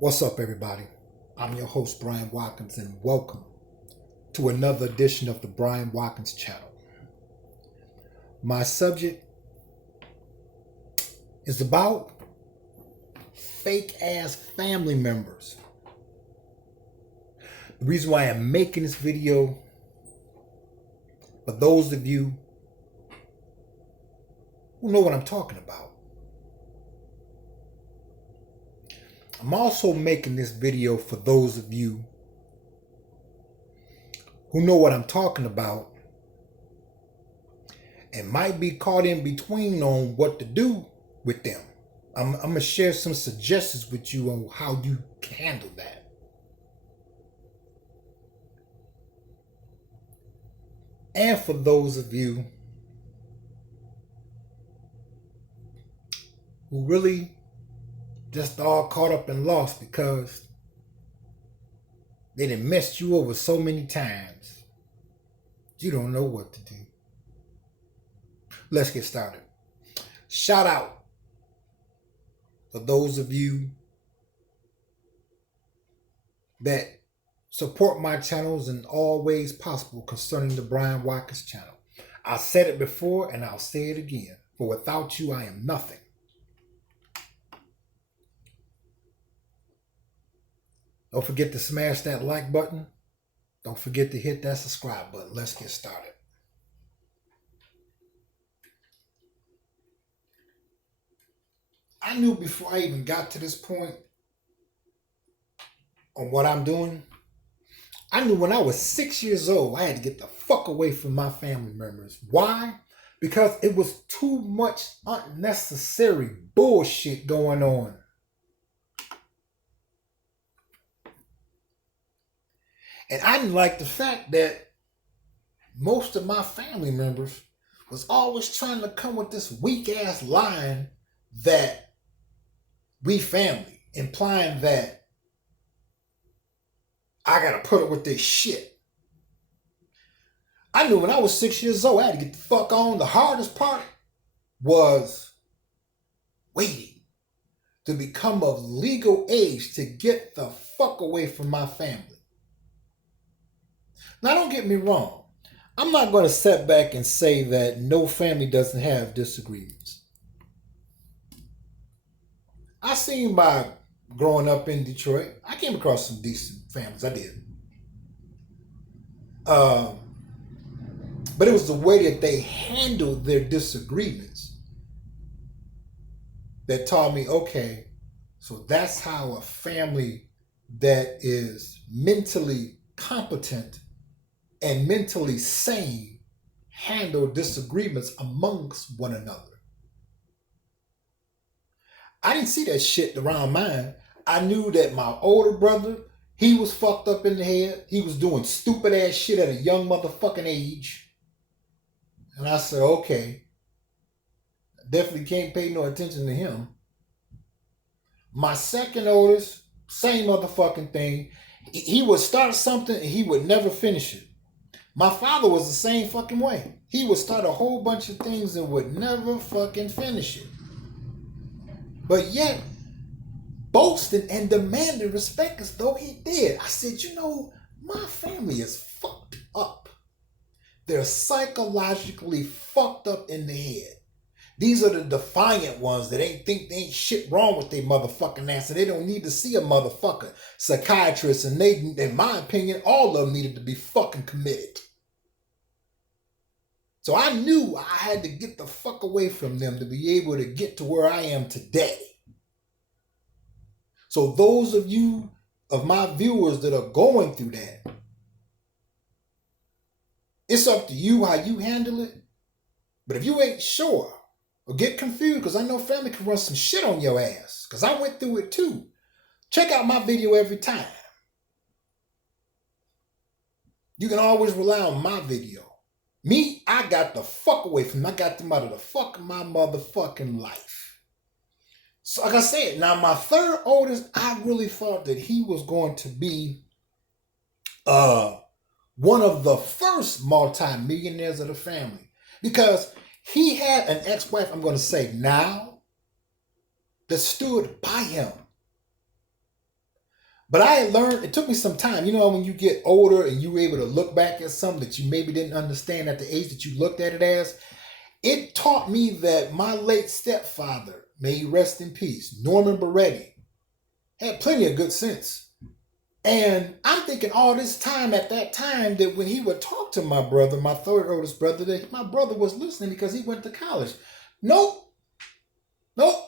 What's up, everybody? I'm your host, Brian Watkins, and welcome to another edition of the Brian Watkins channel. My subject is about fake ass family members. The reason why I'm making this video, for those of you who know what I'm talking about, I'm also making this video for those of you who know what I'm talking about and might be caught in between on what to do with them. I'm going to share some suggestions with you on how you can handle that. And for those of you who really just all caught up and lost because they done messed you over so many times, you don't know what to do. Let's get started. Shout out for those of you that support my channels in all ways possible concerning the Brian Watkins channel. I said it before and I'll say it again. For without you, I am nothing. Don't forget to smash that like button. Don't forget to hit that subscribe button. Let's get started. I knew before I even got to this point on what I'm doing, I knew when I was 6 years old, I had to get the fuck away from my family members. Why? Because it was too much unnecessary bullshit going on. And I didn't like the fact that most of my family members was always trying to come with this weak ass line that we family, implying that I gotta put up with this shit. I knew when I was 6 years old, I had to get the fuck on. The hardest part was waiting to become of legal age to get the fuck away from my family. Now, don't get me wrong. I'm not going to sit back and say that no family doesn't have disagreements. I seen by growing up in Detroit, I came across some decent families. I did. But it was the way that they handled their disagreements that taught me, okay, so that's how a family that is mentally competent and mentally sane handle disagreements amongst one another. I didn't see that shit around mine. I knew that my older brother, he was fucked up in the head. He was doing stupid ass shit at a young motherfucking age. And I said, okay, definitely can't pay no attention to him. My second oldest, same motherfucking thing. He would start something and he would never finish it. My father was the same fucking way. He would start a whole bunch of things and would never fucking finish it. But yet, boasting and demanding respect as though he did. I said, you know, my family is fucked up. They're psychologically fucked up in the head. These are the defiant ones that think they ain't shit wrong with their motherfucking ass and they don't need to see a motherfucking psychiatrist. And they, in my opinion, all of them needed to be fucking committed. So I knew I had to get the fuck away from them to be able to get to where I am today. So those of you, of my viewers that are going through that, it's up to you how you handle it. But if you ain't sure or get confused, because I know family can run some shit on your ass, because I went through it too. Check out my video every time. You can always rely on my video. Me, I got the fuck away from them. I got them out of the fuck of my motherfucking life. So like I said, now my third oldest, I really thought that he was going to be one of the first multi-millionaires of the family. Because he had an ex-wife, I'm going to say now, that stood by him But I had learned, it took me some time. You know, when you get older and you were able to look back at something that you maybe didn't understand at the age that you looked at it as, it taught me that my late stepfather, may he rest in peace, Norman Beretti, had plenty of good sense. And I'm thinking all this time at that time that when he would talk to my brother, my third oldest brother, that my brother was listening because he went to college. Nope. Nope.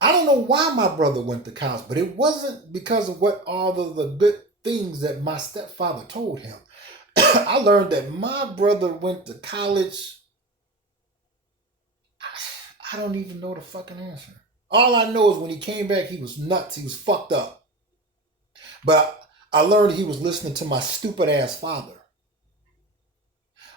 I don't know why my brother went to college, but it wasn't because of what all of the good things that my stepfather told him. I learned that my brother went to college. I don't even know the fucking answer. All I know is when he came back, he was nuts. He was fucked up. But I learned he was listening to my stupid ass father.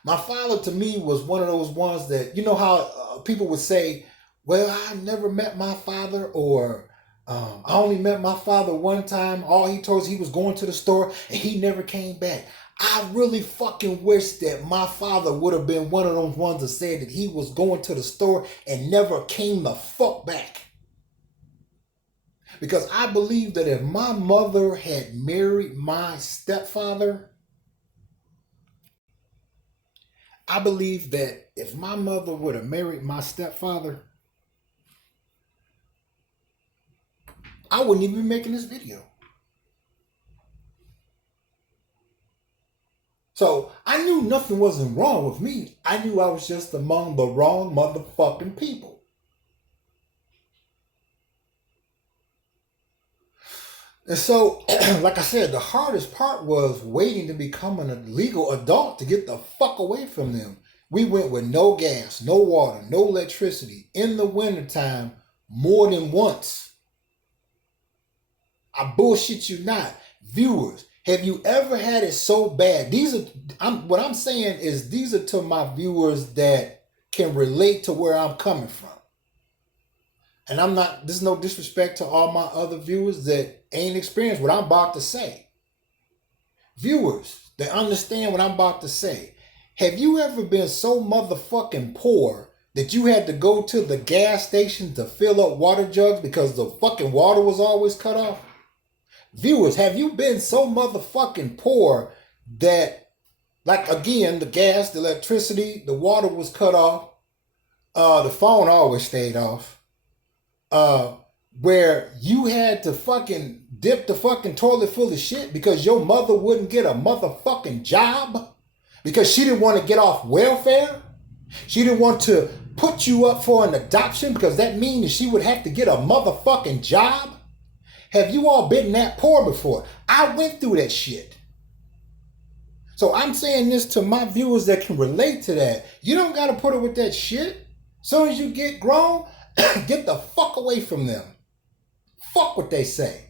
My father to me was one of those ones that, you know how people would say, well, I never met my father, or I only met my father one time. All he told us he was going to the store and he never came back. I really fucking wish that my father would have been one of those ones that said that he was going to the store and never came the fuck back. Because I believe that if my mother had married my stepfather, I believe that if my mother would have married my stepfather, I wouldn't even be making this video. So I knew nothing wasn't wrong with me. I knew I was just among the wrong motherfucking people. And so, like I said, the hardest part was waiting to become an legal adult to get the fuck away from them. We went with no gas, no water, no electricity in the wintertime more than once. I bullshit you not. Viewers, have you ever had it so bad? What I'm saying is these are to my viewers that can relate to where I'm coming from. And there's no disrespect to all my other viewers that ain't experienced what I'm about to say. Viewers that understand what I'm about to say. Have you ever been so motherfucking poor that you had to go to the gas station to fill up water jugs because the fucking water was always cut off? Viewers, have you been so motherfucking poor that, like, again, the gas, the electricity, the water was cut off, the phone always stayed off, where you had to fucking dip the fucking toilet full of shit because your mother wouldn't get a motherfucking job because she didn't want to get off welfare? She didn't want to put you up for an adoption because that means she would have to get a motherfucking job? Have you all been that poor before? I went through that shit. So I'm saying this to my viewers that can relate to that. You don't got to put up with that shit. Soon as you get grown, get the fuck away from them. Fuck what they say.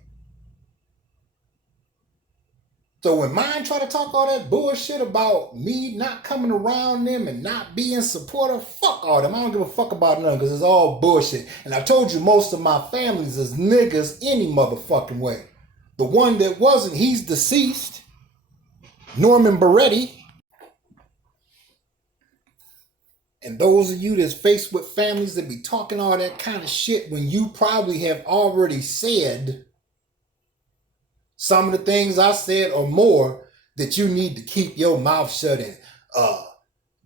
So when mine try to talk all that bullshit about me not coming around them and not being supportive, fuck all them. I don't give a fuck about none because it's all bullshit. And I told you most of my families is niggas any motherfucking way. The one that wasn't, he's deceased. Norman Beretti. And those of you that's faced with families that be talking all that kind of shit when you probably have already said some of the things I said or more, that you need to keep your mouth shut and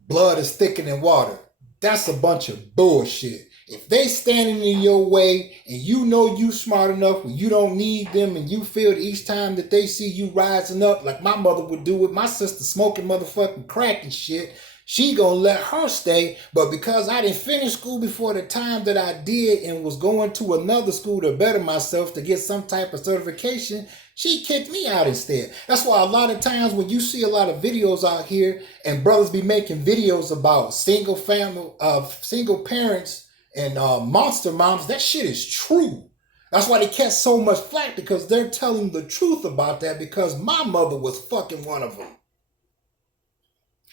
blood is thicker than water. That's a bunch of bullshit. If they standing in your way and you know you smart enough when you don't need them and you feel each time that they see you rising up like my mother would do with my sister smoking motherfucking crack and shit, she gonna let her stay. But because I didn't finish school before the time that I did and was going to another school to better myself to get some type of certification, she kicked me out instead. That's why a lot of times when you see a lot of videos out here and brothers be making videos about single parents and monster moms, that shit is true. That's why they catch so much flack, because they're telling the truth about that, because my mother was fucking one of them.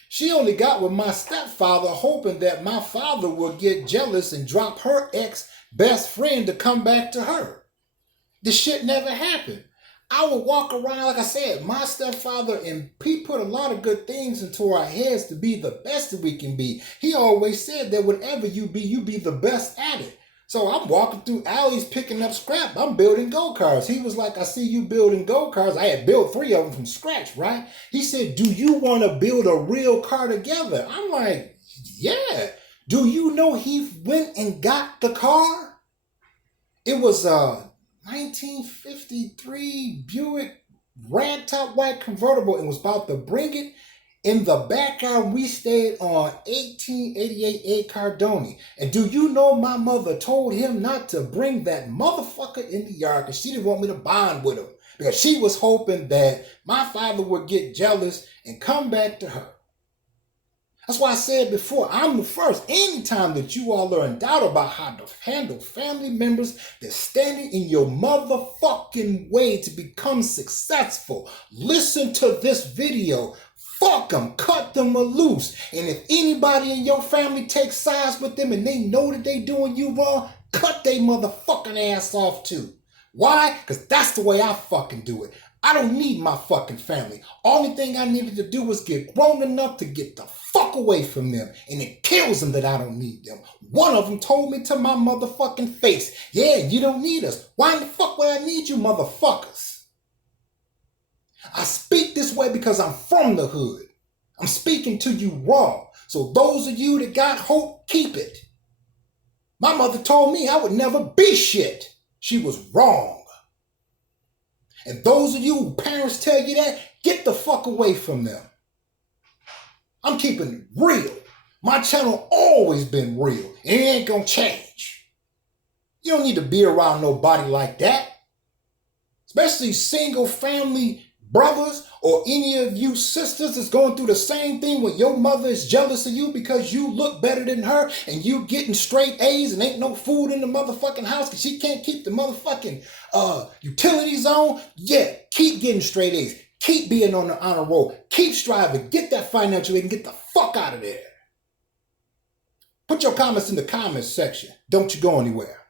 She only got with my stepfather hoping that my father would get jealous and drop her ex-best friend to come back to her. This shit never happened. I would walk around, like I said, my stepfather, and he put a lot of good things into our heads to be the best that we can be. He always said that whatever you be the best at it. So I'm walking through alleys picking up scrap. I'm building go-karts. He was like, I see you building go-karts. I had built 3 of them from scratch, right? He said, do you want to build a real car together? I'm like, yeah. Do you know he went and got the car? It was a 1953 Buick ragtop white convertible and was about to bring it. In the backyard, we stayed on 1888 A Cardoni. And do you know my mother told him not to bring that motherfucker in the yard because she didn't want me to bond with him. Because she was hoping that my father would get jealous and come back to her. That's why I said before, I'm the first. Anytime that you all are in doubt about how to handle family members that's standing in your motherfucking way to become successful, listen to this video. Fuck them, cut them loose. And if anybody in your family takes sides with them and they know that they doing you wrong, cut they motherfucking ass off too. Why? Because that's the way I fucking do it. I don't need my fucking family. Only thing I needed to do was get grown enough to get the fuck away from them. And it kills them that I don't need them. One of them told me to my motherfucking face, yeah, you don't need us. Why in the fuck would I need you motherfuckers? I speak this way because I'm from the hood. I'm speaking to you wrong. So those of you that got hope, keep it. My mother told me I would never be shit. She was wrong. And those of you who parents tell you that, get the fuck away from them. I'm keeping it real. My channel always been real. And it ain't gonna change. You don't need to be around nobody like that. Especially single family brothers or any of you sisters that's going through the same thing when your mother is jealous of you because you look better than her and you getting straight A's and ain't no food in the motherfucking house because she can't keep the motherfucking utilities on. Yeah, keep getting straight A's. Keep being on the honor roll. Keep striving. Get that financial aid and get the fuck out of there. Put your comments in the comments section. Don't you go anywhere.